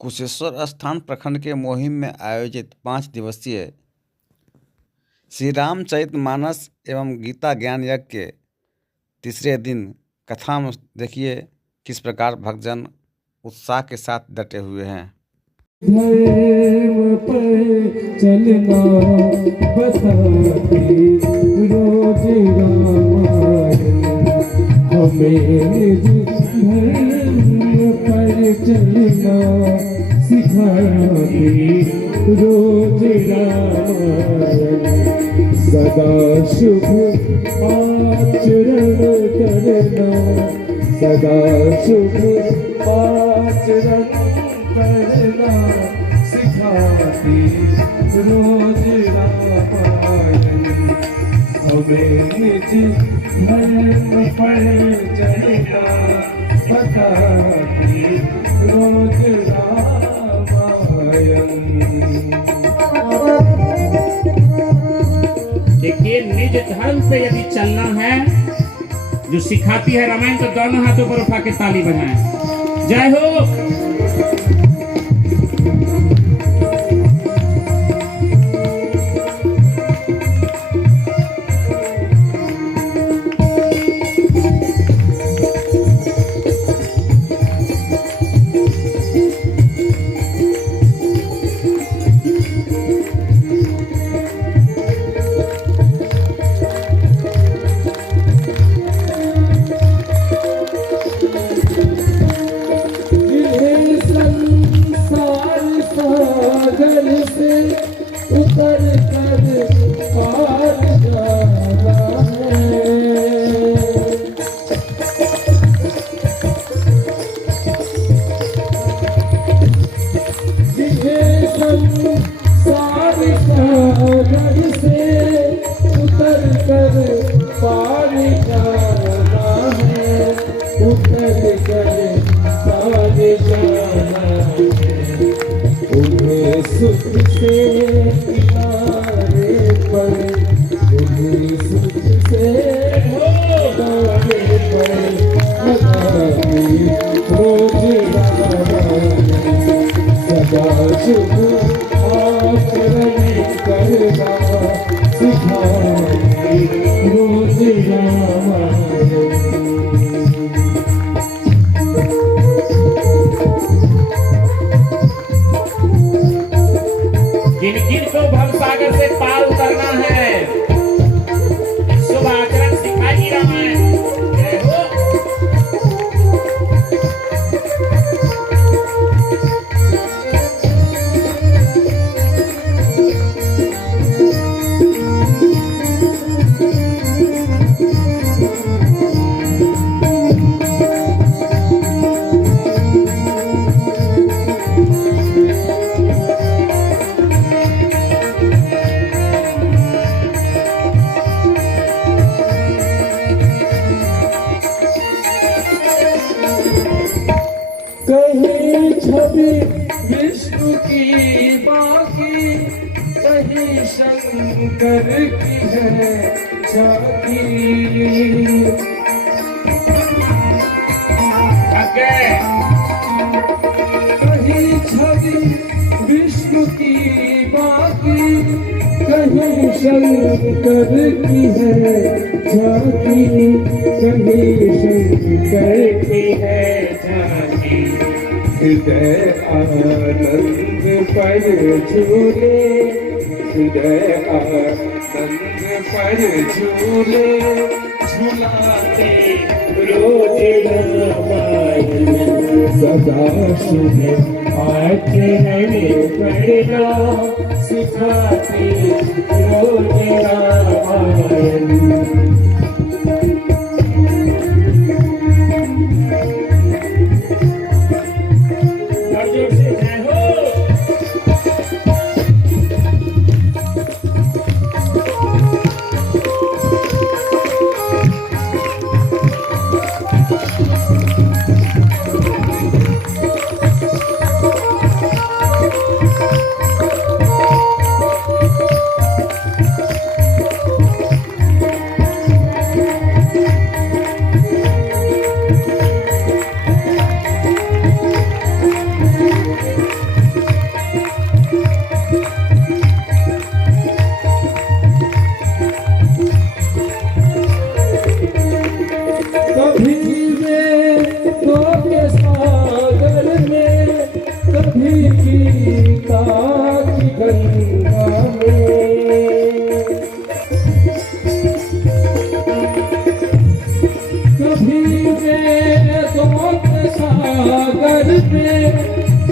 कुशेश्वर स्थान प्रखंड के मुहिम में आयोजित 5 दिवसीय श्री रामचरितमानस एवं गीता ज्ञान यज्ञ के तीसरे दिन कथा में देखिए किस प्रकार भक्तजन उत्साह के साथ डटे हुए हैं। धर्म पर चलना बताती रोज रामायण हमें धर्म पर चलना सिखाती रोज रामायण सदा शुभ आचरण करना सदा शुभ आचरण करना सिखाती रोज रामायण हमें निज धर्म पर चलना बताती रोज रामायण। देखिए, निज धर्म पे यदि चलना है जो सिखाती है रामायण, तो दोनों हाथों पर उठा के ताली बजाएं। जय हो। जिन को भवसागर से पार उतरना है, शुभ आचरण सिखाई रामायण। जय हो। कहीं छवि विष्णु की बाकी कहीं शंकर की है झांकी कहीं छवि विष्णु की बाकी कहीं शंकर की है झांकी कहीं शंकर की है झांकी हृदय आनंद पर झूले हृदय आनंद पर झूले झूलाते रोज रामायण सदा शुभ आचरण करना सिखाती रोज रामायण।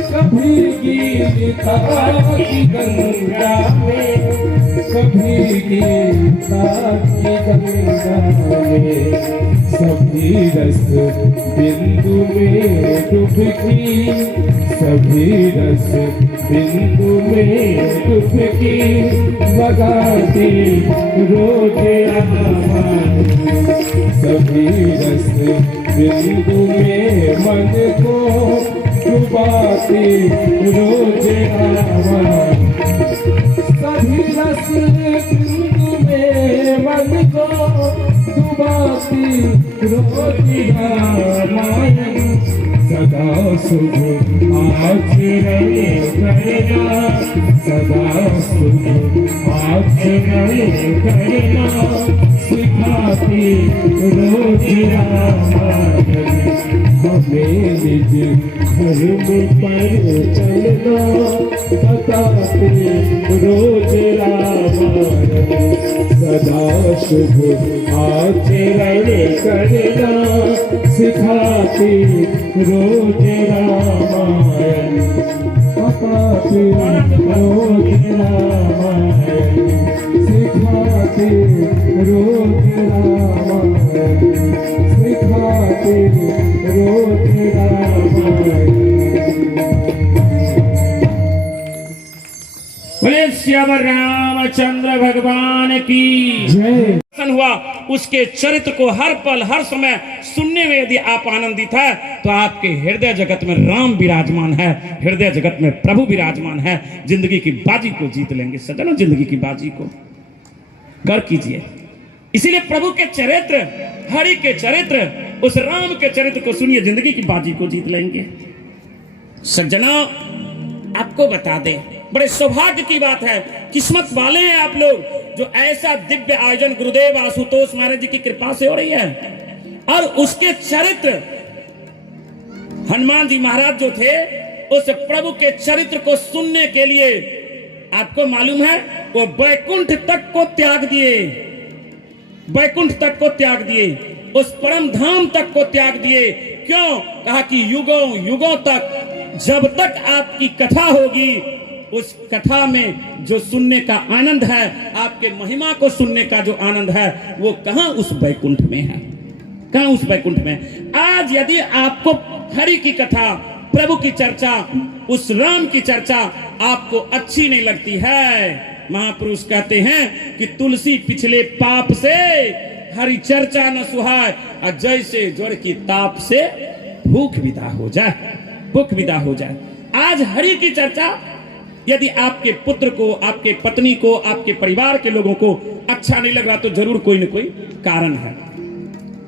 कभी गीता की गंगा में, कभी गीता की गंगा में, सभी रस बिंदु में डुबकी, सभी रस बिंदु में डुबकी लगाती रोज आवाज़, सभी रस बिंदु में मन को डुबाती रोज आवाज़, सभी रस बिंदु में मन को डुबाती रोज रामायण, सदा शुभ आचरण करना, सदा शुभ आचरण करना, सिखाती रोज रामायण, हमें निज धर्म पर चलना, बताते रोज रामायण, सदा शुभ आचरण करना, सिखाती रोज रामायण, बताते रोज रामायण, सिखाती रोज रामायण, सिखाती रोज रामायण। बोले श्याम रामचंद्र भगवान की जय। हुआ उसके चरित्र को हर पल हर समय सुनने में यदि आप आनंदित है तो आपके हृदय जगत में राम विराजमान है, हृदय जगत में प्रभु विराजमान है। जिंदगी की बाजी को जीत लेंगे सज्जनों, जिंदगी की बाजी को गर्व कीजिए। इसीलिए प्रभु के चरित्र, हरि के चरित्र, उस राम के चरित्र को सुनिए, जिंदगी की बाजी को जीत लेंगे। सज्जनों आपको बता दें, बड़े सौभाग्य की बात है, किस्मत वाले हैं आप लोग जो ऐसा दिव्य आयोजन गुरुदेव आशुतोष महाराज जी की कृपा से हो रही है। और उसके चरित्र हनुमान जी महाराज जो थे, उस प्रभु के चरित्र को सुनने के लिए आपको मालूम है वो बैकुंठ तक को त्याग दिए, बैकुंठ तक को त्याग दिए, उस परम धाम तक को त्याग दिए। क्यों? कहा कि युगों युगों तक जब तक आपकी कथा होगी, उस कथा में जो सुनने का आनंद है, आपके महिमा को सुनने का जो आनंद है, वो कहां? उस बैकुंठ में है। कहां? उस बैकुंठ में। आज यदि आपको हरि की कथा, प्रभु की चर्चा, उस राम की चर्चा आपको अच्छी नहीं लगती है, महापुरुष कहते हैं कि तुलसी पिछले पाप से हरि चर्चा न सुहाय, और जैसे ज्वर की ताप से भूख विदा हो जाए, भूख विदा हो जाए। आज हरि की चर्चा यदि आपके पुत्र को, आपके पत्नी को, आपके परिवार के लोगों को अच्छा नहीं लग रहा तो जरूर कोई न कोई कारण है।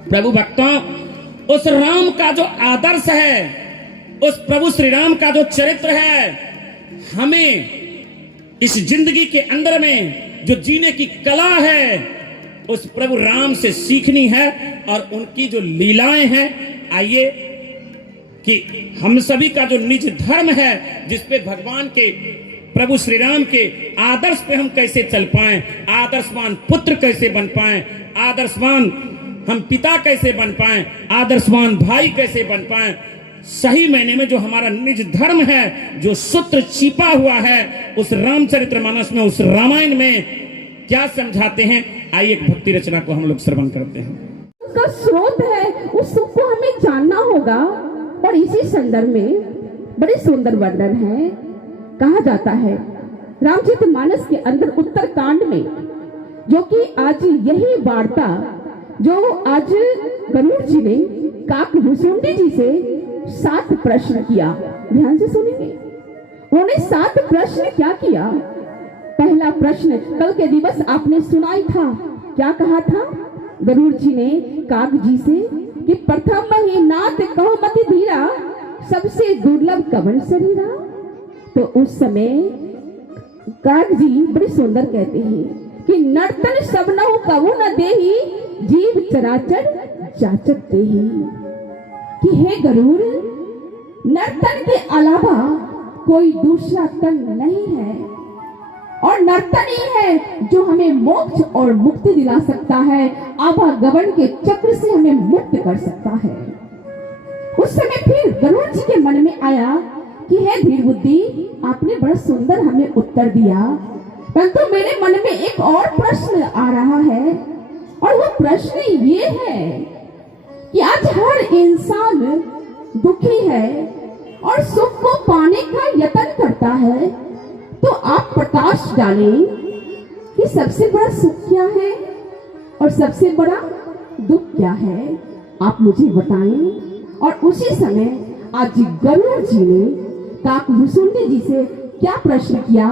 प्रभु भक्तों, उस राम का जो आदर्श है, उस प्रभु श्री राम का जो चरित्र है, हमें इस जिंदगी के अंदर में जो जीने की कला है, उस प्रभु राम से सीखनी है। और उनकी जो लीलाएं हैं, आइए कि हम सभी का जो निज धर्म है, जिसपे भगवान के, प्रभु श्री राम के आदर्श पे हम कैसे चल पाएं, आदर्शवान पुत्र कैसे बन पाएं, आदर्शवान हम पिता कैसे बन पाएं, आदर्शवान भाई कैसे बन पाएं। सही मायने में जो हमारा निज धर्म है, जो सूत्र छिपा हुआ है उस रामचरितमानस में, उस रामायण में क्या समझाते हैं, आइए एक भक्ति रचना को हम लोग श्रवण करते हैं। उसका स्रोत है, उस सबको हमें जानना होगा। और इसी संदर्भ में बड़े सुंदर वर्णन है। कहा जाता है रामचरितमानस के अंदर उत्तर कांड में, जो कि आज यही वार्ता जो आज गरुड़ जी ने काकभूषुंडी जी से 7 प्रश्न किया, ध्यान से सुनेंगे। उन्होंने 7 प्रश्न क्या किया। पहला प्रश्न कल के दिवस आपने सुनाई था, क्या कहा था गरुड़ जी ने काक जी से कि प्रथम ही नाथ कहो मति धीरा, सबसे दुर्लभ कवन शरीरा। तो उस समय काक जी बड़ी सुंदर कहते हैं कि नर्तन सब न हो कवु न देही, जीव चराचर जाचक देही। कि हे गरुड़, नर्तन के अलावा कोई दूसरा तन नहीं है, और नर्तन ही है जो हमें मोक्ष और मुक्ति दिला सकता है, आवागमन के चक्र से हमें मुक्त कर सकता है। उस समय फिर गरुड़ जी के मन में आया है धीर बुद्धि, आपने बड़ा सुंदर हमें उत्तर दिया, परंतु मेरे मन में एक और प्रश्न आ रहा है, और वो प्रश्न ये है कि आज हर इंसान दुखी है और सुख को पाने का यत्न करता है, तो आप प्रकाश डालें कि सबसे बड़ा सुख क्या है और सबसे बड़ा दुख क्या है, आप मुझे बताएं। और उसी समय आज गरुड़ जी ने काकभूषुंडी जी से क्या प्रश्न किया,